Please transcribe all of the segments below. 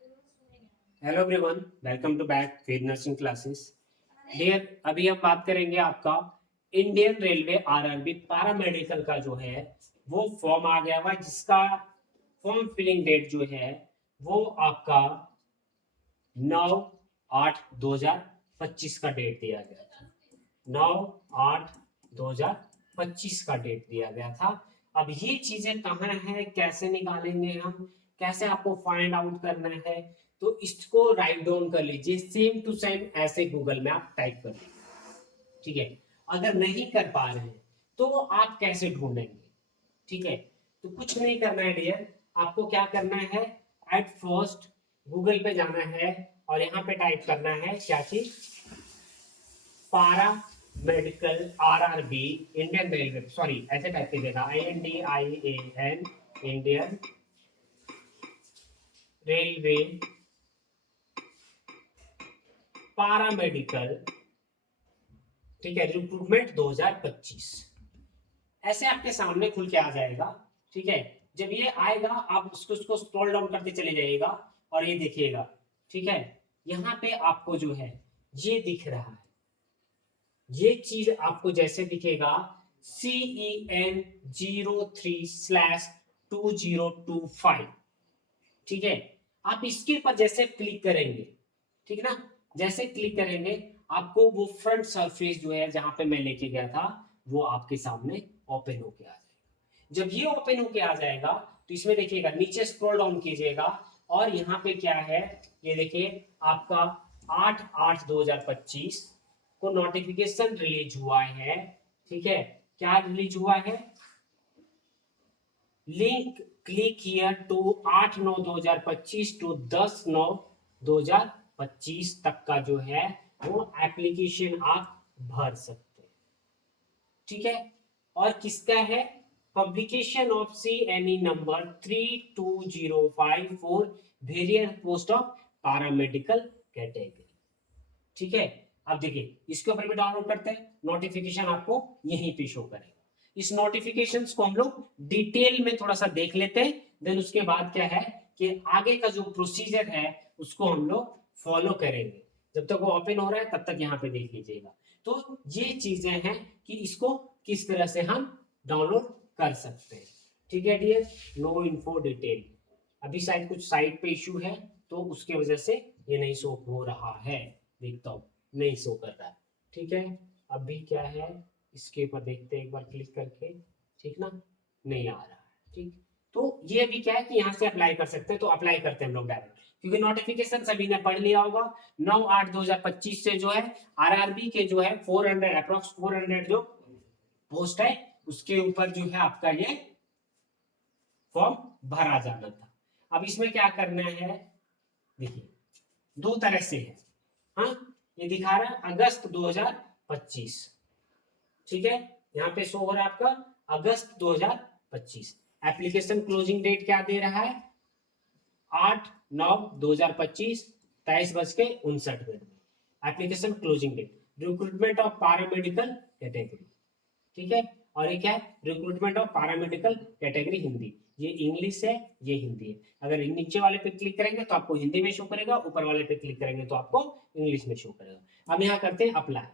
Hello everyone, welcome to back Ved nursing classes. Dear, अभी हम बात करेंगे आपका इंडियन रेलवे आरआरबी पैरामेडिकल का जो है वो फॉर्म आ गया हुआ है, जिसका फॉर्म फिलिंग डेट जो है वो आपका 9/8/2025 का डेट दिया गया था। 9/8/2025 का डेट दिया गया था। अब ये चीजें कहाँ है, कैसे निकालेंगे हम, कैसे आपको फाइंड आउट करना है, तो इसको राइट डाउन कर लीजिए। सेम टू सेम ऐसे गूगल में आप टाइप कर लीजिए, ठीक है। अगर नहीं कर पा रहे हैं तो आप कैसे ढूंढेंगे, ठीक है। तो कुछ नहीं करना है डियर, आपको क्या करना है, एट फर्स्ट गूगल पे जाना है और यहाँ पे टाइप करना है क्या चीज, पारा medical RRB Indian railway, sorry ऐसे टाइप कीजिएगा, INDIAN इंडियन रेलवे पैरामेडिकल, ठीक है, रिक्रूटमेंट 2025 ऐसे आपके सामने खुल के आ जाएगा, ठीक है। जब ये आएगा आप उसको स्क्रॉल डाउन करते चले जाइएगा और ये देखिएगा, ठीक है। यहाँ पे आपको जो है ये दिख रहा है, ये चीज आपको जैसे दिखेगा CEN03/2025, ठीक है। आप इसके ऊपर जैसे क्लिक करेंगे, ठीक ना, जैसे क्लिक करेंगे आपको वो फ्रंट सरफेस जो है जहां पे मैं लेके गया था वो आपके सामने ओपन होके आ जाएगा। जब ये ओपन होके आ जाएगा तो इसमें देखिएगा, नीचे स्क्रॉल डाउन कीजिएगा और यहाँ पे क्या है, ये देखिए आपका 8/8/2025 को नोटिफिकेशन रिलीज हुआ है, ठीक है। क्या रिलीज हुआ है, link click here to 8/9/2025 to 10/9/2025 तक का जो है वो एप्लीकेशन आप भर सकते हैं, ठीक है। और किसका है, publication of CNE number 32054 variant post of paramedical category, ठीक है। अब देखिए इसके ऊपर भी डाउनलोड करते हैं, नोटिफिकेशन आपको यहीं पे शो करेगा। इस नोटिफिकेशंस को हम लोग डिटेल में थोड़ा सा देख लेते हैं, देन उसके बाद क्या है कि आगे का जो प्रोसीजर है उसको हम लोग फॉलो करेंगे। जब तक वो ओपन हो रहा है तब तक यहाँ पे देख लीजिएगा। तो ये चीजें हैं कि इसको किस तरह से हम डाउनलोड कर सकते हैं, ठीक है डियर। नो इन्फो डिटेल, अभी शायद कुछ साइट पे इशू है तो उसके वजह से ये नहीं शो हो रहा है, देखता हूँ नहीं शो कर रहा है, ठीक है। अभी क्या है इसके ऊपर देखते हैं एक बार क्लिक करके, ठीक ना, नहीं आ रहा है, ठीक। तो ये भी क्या है कि यहाँ से अप्लाई कर सकते हैं, तो अप्लाई करते हैं हम लोग डायरेक्ट, क्योंकि नोटिफिकेशन सभी ने पढ़ लिया होगा। 9/8/2025 से जो है आरआरबी के जो है 400 अप्रोक्स 400 जो पोस्ट है उसके ऊपर जो है आपका ये फॉर्म भरा जाना था। अब इसमें क्या करना है, देखिए दो तरह से है, हाँ, ये दिखा रहा है अगस्त 2025, ठीक है। यहाँ पे शो हो रहा है आपका अगस्त 2025। एप्लीकेशन क्लोजिंग डेट क्या दे रहा है, 8/9/2025 23:59 application closing date, recruitment of paramedical category, ठीक है। और ये क्या है, रिक्रूटमेंट ऑफ पैरामेडिकल कैटेगरी हिंदी, ये इंग्लिश है ये हिंदी है। अगर नीचे वाले पे क्लिक करेंगे तो आपको हिंदी में शो करेगा, ऊपर वाले पे क्लिक करेंगे तो आपको इंग्लिश में शो करेगा। अब यहाँ करते हैं अप्लाई,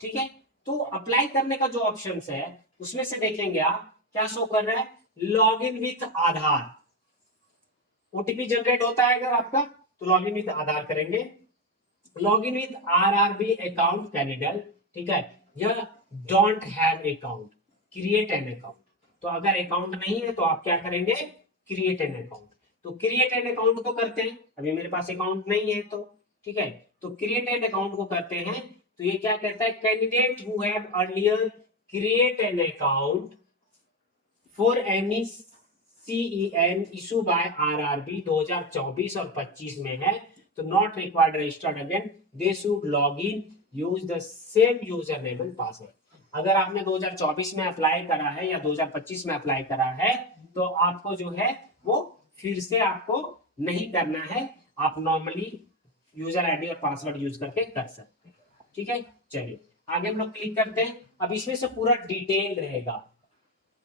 ठीक है। तो अप्लाई करने का जो ऑप्शन है उसमें से देखेंगे आप क्या शो कर रहा है, log in with Aadhaar. OTP generate होता है अगर आपका तो लॉग इन विथ आधार करेंगे, log in with RRB account candidate, ठीक है। यह don't have account, create an account. तो अगर अकाउंट नहीं है तो आप क्या करेंगे, क्रिएट एन अकाउंट। तो क्रिएट एन अकाउंट को करते हैं, अभी मेरे पास अकाउंट नहीं है तो, ठीक है। तो क्रिएट एन अकाउंट को करते हैं, तो ये क्या कहता है, candidate who have earlier create an account for any CEN issue bye RRB 2024 और 25 में है तो not required registered again, they should log in use the same user name and password. अगर आपने 2024 में अप्लाई करा है या 2025 में अप्लाई करा है तो आपको जो है वो फिर से आपको नहीं करना है, आप नॉर्मली यूजर आईडी और पासवर्ड यूज करके कर सकते हैं, ठीक है। चलिए आगे हम लोग क्लिक करते हैं। अब इसमें से पूरा डिटेल रहेगा,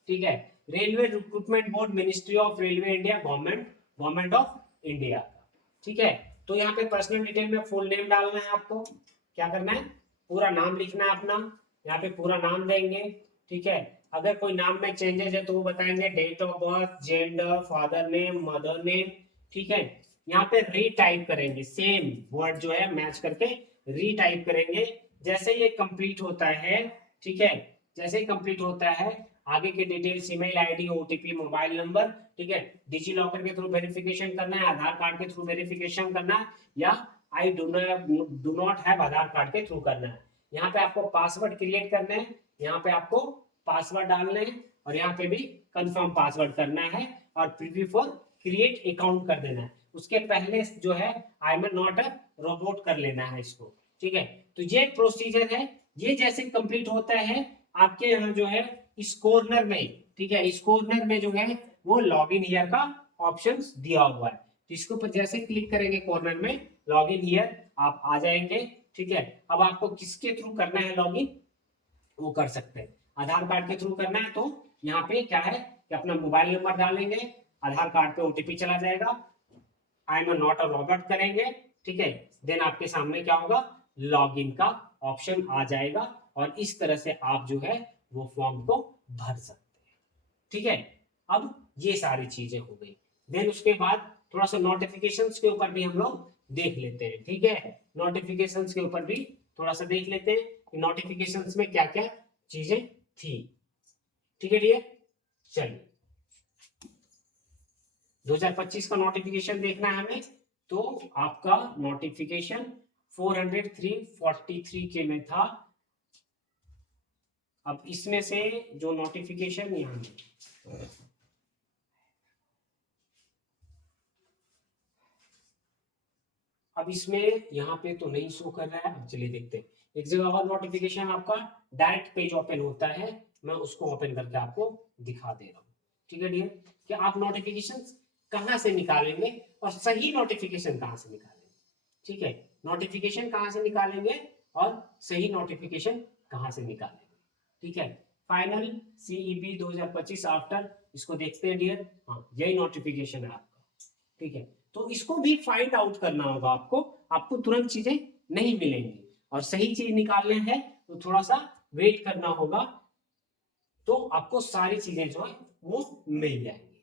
ठीक है। Railway recruitment board, ministry of railway India, government of India, ठीक है। तो यहाँ पे पर्सनल डिटेल में फुल नेम डालना है आपको, क्या करना है, पूरा नाम लिखना है अपना, यहाँ पे पूरा नाम देंगे। ठीक है, अगर कोई नाम में चेंजेस है तो वो बताएंगे, date of birth, gender, father name, mother name. ठीक है, यहाँ पे रीटाइप करेंगे, सेम वर्ड जो है मैच करके रीटाइप करेंगे जैसे ये कंप्लीट होता है। ठीक है, जैसे ही कंप्लीट होता है आगे के details, email ID, OTP, mobile number. ठीक है, डिजी लॉकर के थ्रू वेरिफिकेशन करना है, आधार कार्ड के थ्रू वेरिफिकेशन करना है, या I do not have Aadhaar card के थ्रू करना है। यहाँ पे आपको पासवर्ड क्रिएट करना है, यहाँ पे आपको पासवर्ड डालना है, और यहाँ पे भी कंफर्म पासवर्ड करना है, और प्रीव्यू फॉर क्रिएट अकाउंट कर देना है। उसके पहले जो है I am not a robot कर लेना है इसको। ठीक है, तो ये प्रोसीजर है। ये जैसे कंप्लीट होता है आपके यहाँ जो है इस कॉर्नर में, ठीक है, इस कॉर्नर में जो है वो लॉग इन हियर का ऑप्शन दिया हुआ है। इसके ऊपर जैसे क्लिक करेंगे कॉर्नर में लॉग इन हियर, आप आ जाएंगे। ठीक है, अब आपको किसके थ्रू करना है लॉग इन, वो कर सकते हैं। आधार कार्ड के थ्रू करना है तो यहाँ पे क्या है कि अपना मोबाइल नंबर डालेंगे, आधार कार्ड पे ओटीपी चला जाएगा, I am not a robot करेंगे। ठीक है, देन आपके सामने क्या होगा, लॉग इन का ऑप्शन आ जाएगा, और इस तरह से आप जो है वो फॉर्म को भर सकते हैं। ठीक है, अब ये सारी चीजें हो गई। देन उसके बाद थोड़ा सा नोटिफिकेशंस के ऊपर भी हम लोग देख लेते हैं। ठीक है, नोटिफिकेशंस के ऊपर भी थोड़ा सा देख लेते हैं कि नोटिफिकेशंस में क्या क्या चीजें थी। ठीक है डियर, चलिए 2025 का नोटिफिकेशन देखना है हमें, तो आपका नोटिफिकेशन 403.43 के में था। अब इसमें से जो नोटिफिकेशन यहाँ अब इसमें यहाँ पे तो नहीं शो कर रहा है। अब चलिए देखते हैं, एक जगह और नोटिफिकेशन आपका डायरेक्ट पेज ओपन होता है, मैं उसको ओपन करके आपको दिखा दे रहा हूँ। ठीक है डियर, कि आप नोटिफिकेशन कहाँ से निकालेंगे और सही नोटिफिकेशन कहाँ से निकालेंगे। ठीक है, नोटिफिकेशन कहाँ से निकालेंगे और सही नोटिफिकेशन कहाँ से निकालेंगे। ठीक है, फाइनल सीईबी 2025 आफ्टर, इसको देखते हैं डियर। हाँ, यही नोटिफिकेशन है आपका। ठीक है, तो इसको भी फाइंड आउट करना होगा आपको, आपको तुरंत चीजें नहीं मिलेंगी, और सही चीज निकालना है तो थोड़ा सा वेट करना होगा, तो आपको सारी चीजें जो है वो मिल जाएंगी।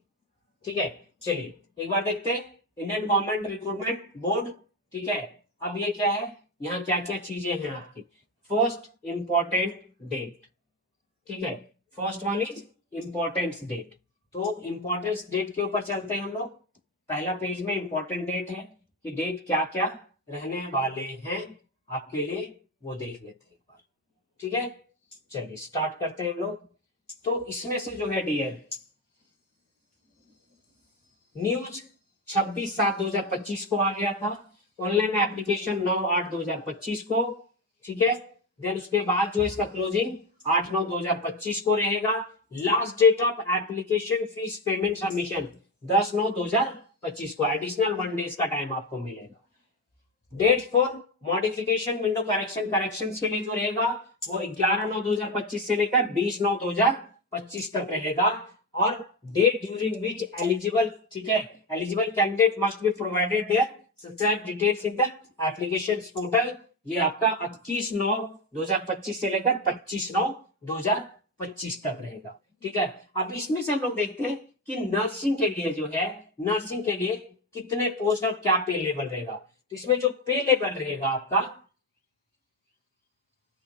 ठीक है, चलिए एक बार देखते हैं इंडियन गवर्नमेंट रिक्रूटमेंट बोर्ड। ठीक है, अब ये क्या है, यहाँ क्या क्या चीजें हैं आपकी। फर्स्ट इंपॉर्टेंट डेट, ठीक है, first one is importance date. तो इंपॉर्टेंस डेट के ऊपर चलते हैं हम लोग। पहला पेज में इंपॉर्टेंट डेट है कि डेट क्या क्या रहने वाले हैं आपके लिए, वो देख लेते हैं एक बार। ठीक है, चलिए स्टार्ट करते हैं हम लोग। तो इसमें से जो है डियर, न्यूज 26/7/2025 को आ गया था, ऑनलाइन एप्लीकेशन 9/8/2025 को। ठीक है, देन उसके बाद जो इसका क्लोजिंग 8/9/2025 को रहेगा। Last date of application fee payment submission 10/9/2025 को, एडिशनल 1 डेज का टाइम आपको मिलेगा। Date for modification window correction, correction के लिए जो रहेगा वो 11/9/2025 से लेकर 20/9/2025 तक रहेगा। और डेट ड्यूरिंग विच एलिजिबल, ठीक है, eligible candidate must be provided there subscribe details in the application portal. ये आपका 21/9/2025 से लेकर 25/9/2025 तक रहेगा। ठीक है, अब इसमें से हम लोग देखते हैं कि नर्सिंग के लिए जो है, नर्सिंग के लिए कितने पोस्ट और क्या पे लेवल रहेगा। तो इसमें जो पे लेवल रहेगा आपका,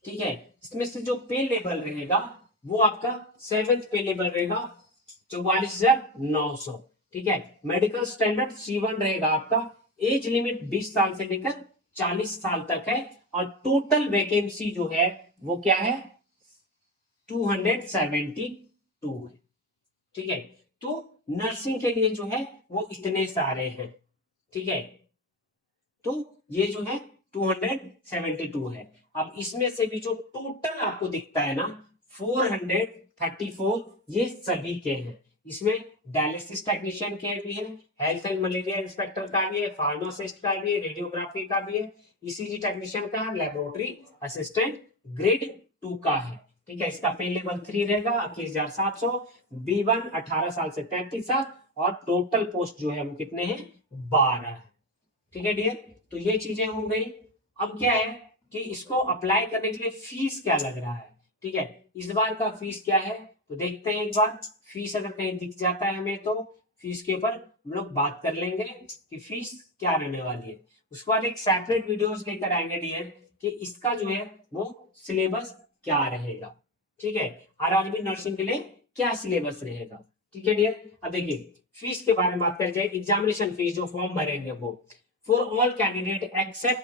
ठीक है, इसमें से जो पे लेवल रहेगा वो आपका 7th पे लेवल रहेगा 44,900। ठीक है, मेडिकल स्टैंडर्ड C1 रहेगा आपका। एज लिमिट 20 साल से लेकर 40 साल तक है, और टोटल वैकेंसी जो है वो क्या है, 272 है। ठीक है, तो नर्सिंग के लिए जो है वो इतने सारे हैं। ठीक है, तो ये जो है 272 है। अब इसमें से भी जो टोटल आपको दिखता है ना 434, ये सभी के हैं। इसमें डायलिसिस टेक्नीशियन के भी है, हेल्थ एंड मलेरिया इंस्पेक्टर का भी है, फार्मासिस्ट का भी है, रेडियोग्राफी का भी है, ईसीजी टेक्नीशियन का, लेबोरेटरी असिस्टेंट ग्रेड 2 का है। ठीक है, इसका पे लेवल 3 रहेगा 21,700। B1 18 साल से 33 साल, और टोटल पोस्ट जो है वो कितने हैं, 12 है। ठीक है डियर, तो ये चीजें हो गई। अब क्या है कि इसको अप्लाई करने के लिए फीस क्या लग रहा है, ठीक है, इस बार का फीस क्या है तो देखते हैं एक बार। फीस अगर कहीं दिख जाता है हमें तो फीस के ऊपर हम लोग बात कर लेंगे कि फीस क्या रहने वाली है। उसके बाद एक सेपरेट वीडियोस लेकर आएंगे डियर कि इसका जो है वो सिलेबस क्या रहेगा, ठीक है, आरआरबी नर्सिंग के लिए क्या सिलेबस रहेगा, ठीक है डियर। अब देखिए फीस के बारे में बात करें जाए, एग्जामिनेशन फीस जो फॉर्म भरेंगे वो for all candidate except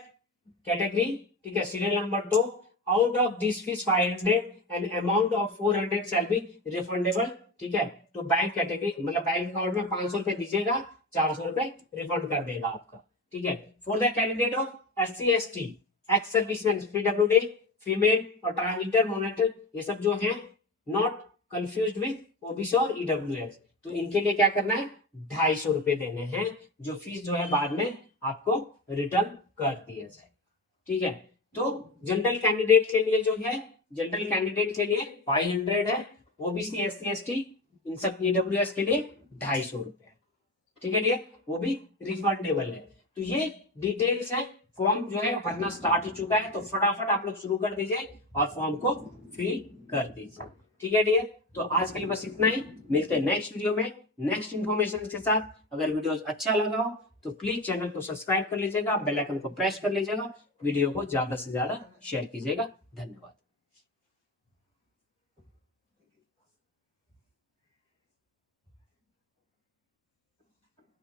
category, ठीक है, serial number 2, out of this fee 500 and amount of 400 shall be refundable, ठीक है, तो बैंक कैटेगरी मतलब बैंक अकाउंट में 500 रुपए दीजिएगा, 400 रुपए रिफंड कर देगा आपका, ठीक है। For the candidate of SC/ST, ex serviceman, PWD, female और ट्रांसजेंडर मॉनिटर, ये सब जो है नॉट कंफ्यूज्ड विद OBC और EWS, तो इनके लिए क्या करना है 250 रुपए देने हैं, जो फीस जो है बाद में आपको रिटर्न कर दिया जाए, ठीक है। तो जनरल कैंडिडेट के लिए जो है, जनरल कैंडिडेट के लिए 500 है, OBC SC/ST इन सब EWS के लिए 250 रुपए है, ठीक है, वो भी रिफंडेबल है। तो ये डिटेल्स है, फॉर्म जो है भरना स्टार्ट हो चुका है, तो फटाफट आप लोग शुरू कर दीजिए और फॉर्म को फिल कर दीजिए, ठीक है डियर। तो आज के लिए बस इतना ही, मिलते हैं नेक्स्ट वीडियो में नेक्स्ट इन्फॉर्मेशन के साथ। अगर वीडियो अच्छा लगा हो तो प्लीज चैनल को सब्सक्राइब कर लीजिएगा, बेल आइकन को प्रेस कर लीजिएगा, वीडियो को ज्यादा से ज्यादा शेयर कीजिएगा। धन्यवाद।